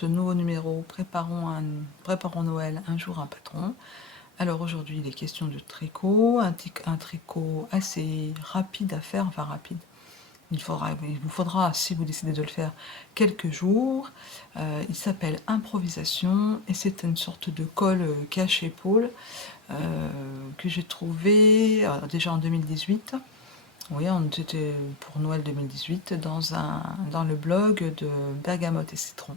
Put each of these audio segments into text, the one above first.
ce nouveau numéro Préparons Noël, un jour un patron. Alors aujourd'hui il est question de tricot, un tricot assez rapide à faire, enfin rapide. Il vous faudra, si vous décidez de le faire, quelques jours. Il s'appelle Improvisation et c'est une sorte de col cache-épaule que j'ai trouvé déjà en 2018. Oui, c'était pour Noël 2018 dans le blog de Bergamote et Citron.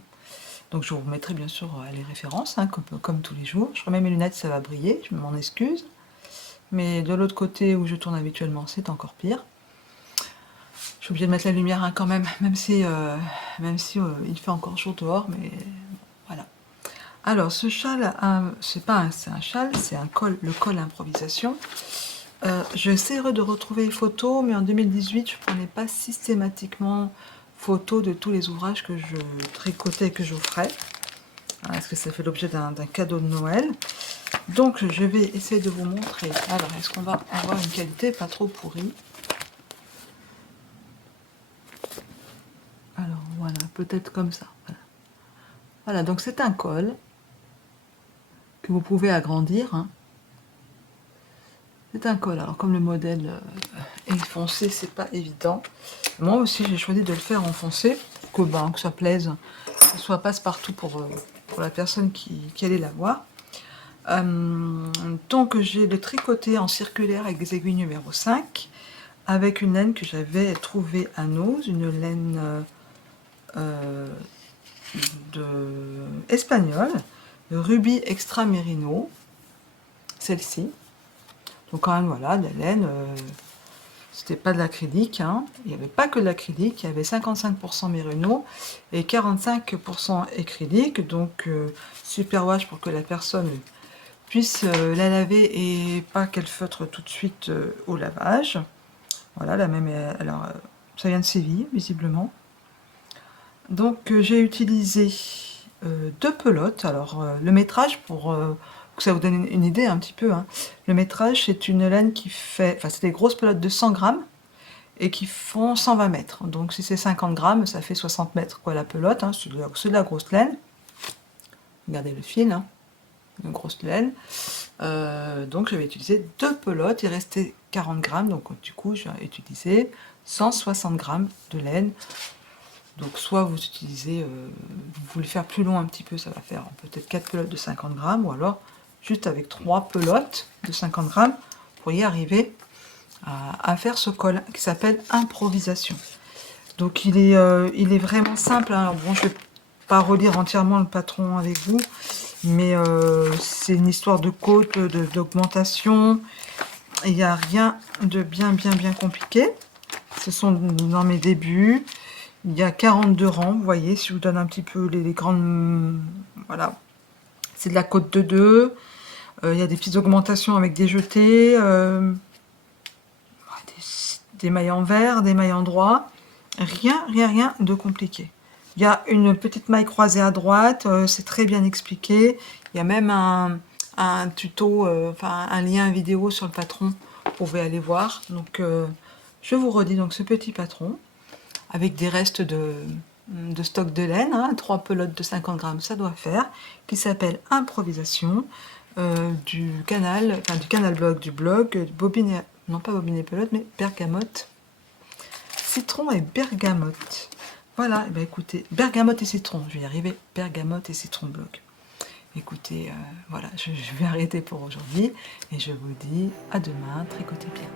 Donc je vous remettrai bien sûr les références, hein, comme tous les jours. Je remets mes lunettes, ça va briller, je m'en excuse. Mais de l'autre côté où je tourne habituellement, c'est encore pire. Je suis obligée de mettre la lumière hein, quand même, même si il fait encore jour dehors, mais voilà. Alors ce châle, c'est un châle, c'est le col improvisation. J'essaierai de retrouver les photos, mais en 2018, je ne prenais pas systématiquement photo de tous les ouvrages que je tricotais et que j'offrais. Parce que ça fait l'objet d'un cadeau de Noël. Donc je vais essayer de vous montrer. Alors, est-ce qu'on va avoir une qualité pas trop pourrie? Alors voilà, peut-être comme ça. Voilà, voilà, donc c'est un col que vous pouvez agrandir. Hein. C'est un col. Alors comme le modèle est foncé, c'est pas évident. Moi aussi j'ai choisi de le faire en foncé, que ça plaise, que ce soit passe-partout pour la personne qui allait l'avoir. Donc j'ai le tricoté en circulaire avec des aiguilles numéro 5, avec une laine que j'avais trouvée à Nose, une laine espagnole, Ruby Extra Merino, celle-ci. Donc quand même voilà, de la laine, c'était pas de l'acrylique, hein. Il n'y avait pas que de l'acrylique, il y avait 55% Merino et 45% acrylique, donc super wash pour que la personne puisse la laver et pas qu'elle feutre tout de suite au lavage. Voilà, la même, alors ça vient de Séville visiblement. Donc j'ai utilisé 2 pelotes. Alors le métrage, pour que ça vous donne une idée un petit peu, hein. Le métrage c'est une laine qui fait, enfin c'est des grosses pelotes de 100 grammes et qui font 120 mètres. Donc si c'est 50 grammes, ça fait 60 mètres quoi la pelote, hein. C'est de la grosse laine. Regardez le fil, hein. Une grosse laine. Donc j'avais utilisé 2 pelotes, il restait 40 grammes, donc du coup j'ai utilisé 160 grammes de laine. Donc soit vous utilisez, vous voulez faire plus long un petit peu, ça va faire peut-être 4 pelotes de 50 grammes, ou alors juste avec 3 pelotes de 50 grammes, vous pourriez arriver à faire ce col qui s'appelle Improvisation. Donc il est vraiment simple, hein. Alors bon, je vais pas relire entièrement le patron avec vous, mais c'est une histoire de côte, d'augmentation. Il n'y a rien de bien compliqué. Ce sont dans mes débuts. Il y a 42 rangs, vous voyez, si je vous donne un petit peu les grandes... Voilà. C'est de la côte de 2. Il y a des petites augmentations avec des jetés, des mailles en vert, des mailles en droit. Rien de compliqué. Il y a une petite maille croisée à droite, c'est très bien expliqué. Il y a même un tuto, enfin un lien vidéo sur le patron, vous pouvez aller voir. Donc je vous redis donc ce petit patron, avec des restes de stock de laine, hein, 3 pelotes de 50 grammes, ça doit faire, qui s'appelle Improvisation, du canal blog, Bobine, non pas Bobine et Pelote, mais Bergamote, Citron et Bergamote. Voilà, et ben écoutez, Bergamote et Citron, je vais y arriver, Bergamote et Citron blog. Écoutez, voilà, je vais arrêter pour aujourd'hui, et je vous dis à demain, tricotez bien.